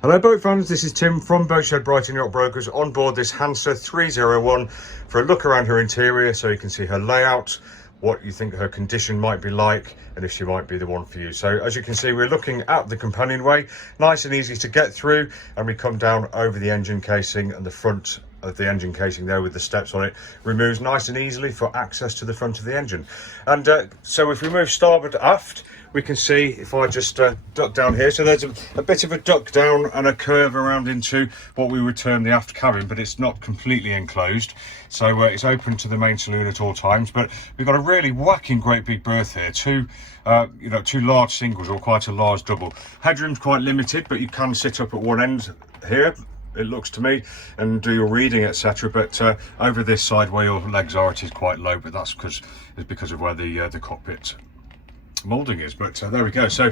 Hello boat fans, this is Tim from Boatshed Brighton Yacht Brokers on board this Hanse 301 for a look around her interior so you can see her layout, what you think her condition might be like and if she might be the one for you. So as you can see, we're looking at the companionway, nice and easy to get through, and we come down over the engine casing, and the front of the engine casing there with the steps on it removes nice and easily for access to the front of the engine. And so if we move starboard aft, we can see, if I just duck down here, so there's a bit of a duck down and a curve around into what we would term the aft cabin, but it's not completely enclosed, so it's open to the main saloon at all times. But we've got a really whacking great big berth here, two large singles or quite a large double. Headroom's quite limited, but you can sit up at one end here, it looks to me, and do your reading, etc. But over this side where your legs are, it is quite low, but that's because of where the cockpit moulding is. But there we go, so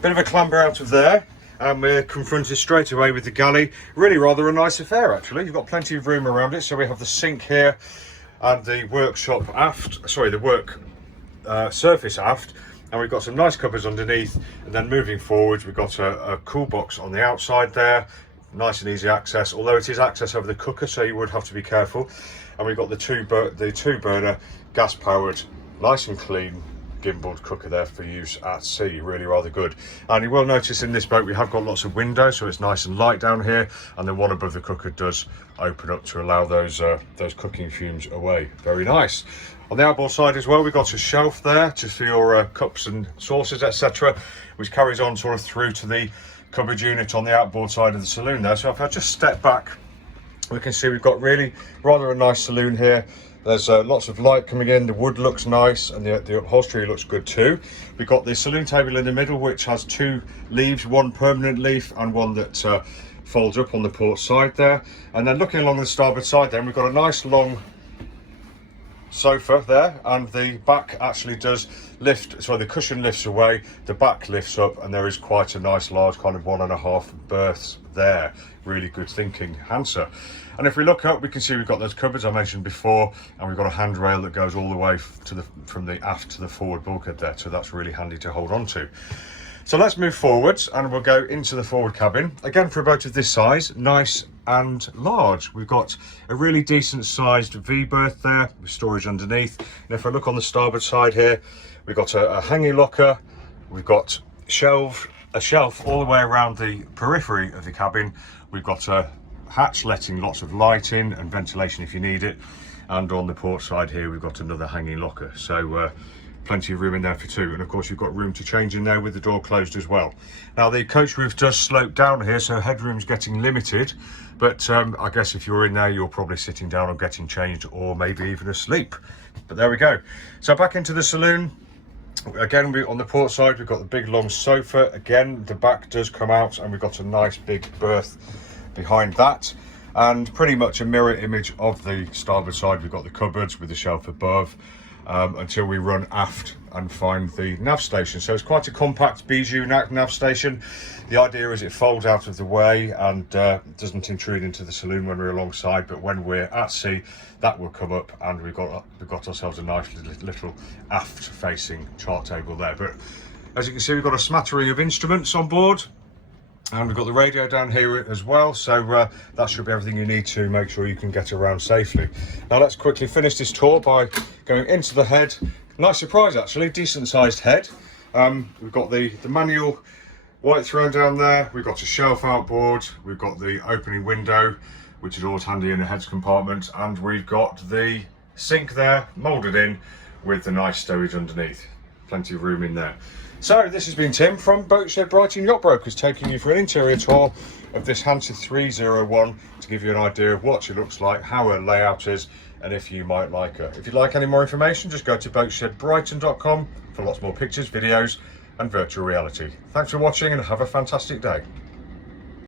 bit of a clamber out of there, and we're confronted straight away with the galley. Really rather a nice affair actually. You've got plenty of room around it. So we have the sink here and the workshop aft, sorry, the work surface aft, and we've got some nice cupboards underneath. And then moving forwards, we've got a cool box on the outside there, nice and easy access, although it is access over the cooker, so you would have to be careful. And we've got the two burner gas powered, nice and clean gimbaled cooker there for use at sea. Really rather good. And you will notice in this boat we have got lots of windows, so it's nice and light down here, and then one above the cooker does open up to allow those cooking fumes away. Very nice. On the outboard side as well, we've got a shelf there just for your cups and saucers, etc., which carries on sort of through to the cupboard unit on the outboard side of the saloon there. So if I just step back, we can see we've got really rather a nice saloon here. There's lots of light coming in, the wood looks nice, and the upholstery looks good too. We've got the saloon table in the middle, which has two leaves, one permanent leaf and one that folds up on the port side there. And then looking along the starboard side then, we've got a nice long sofa there, and the back actually does lift, so the cushion lifts away, the back lifts up, and there is quite a nice large kind of 1.5 berths there. Really good thinking, Hanse. And if we look up, we can see we've got those cupboards I mentioned before, and we've got a handrail that goes all the way from the aft to the forward bulkhead there, so that's really handy to hold on to. So let's move forwards and we'll go into the forward cabin. Again, for a boat of this size, nice and large. We've got a really decent sized V berth there with storage underneath. And if I look on the starboard side here, we've got a hanging locker, we've got a shelf all the way around the periphery of the cabin. We've got a hatch letting lots of light in and ventilation if you need it. And on the port side here, we've got another hanging locker. So plenty of room in there for two, and of course you've got room to change in there with the door closed as well. Now the coach roof does slope down here, so headroom's getting limited, but I guess if you're in there you're probably sitting down or getting changed, or maybe even asleep. But there we go. So back into the saloon. Again, on the port side we've got the big long sofa. Again, the back does come out, and we've got a nice big berth behind that, and pretty much a mirror image of the starboard side. We've got the cupboards with the shelf above, until we run aft and find the nav station. So it's quite a compact bijou nav station. The idea is it folds out of the way and doesn't intrude into the saloon when we're alongside, but when we're at sea that will come up, and we've got ourselves a nice little aft facing chart table there. But as you can see, we've got a smattering of instruments on board, and we've got the radio down here as well, so that should be everything you need to make sure you can get around safely. Now let's quickly finish this tour by going into the head. Nice surprise actually, decent sized head. We've got the manual white throne down there, we've got a shelf outboard, we've got the opening window, which is always handy in the heads compartment, and we've got the sink there moulded in with the nice stowage underneath. Plenty of room in there. So this has been Tim from Boatshed Brighton Yacht Brokers, taking you for an interior tour of this Hanse 301 to give you an idea of what she looks like, how her layout is, and if you might like her. If you'd like any more information, just go to boatshedbrighton.com for lots more pictures, videos and virtual reality. Thanks for watching and have a fantastic day.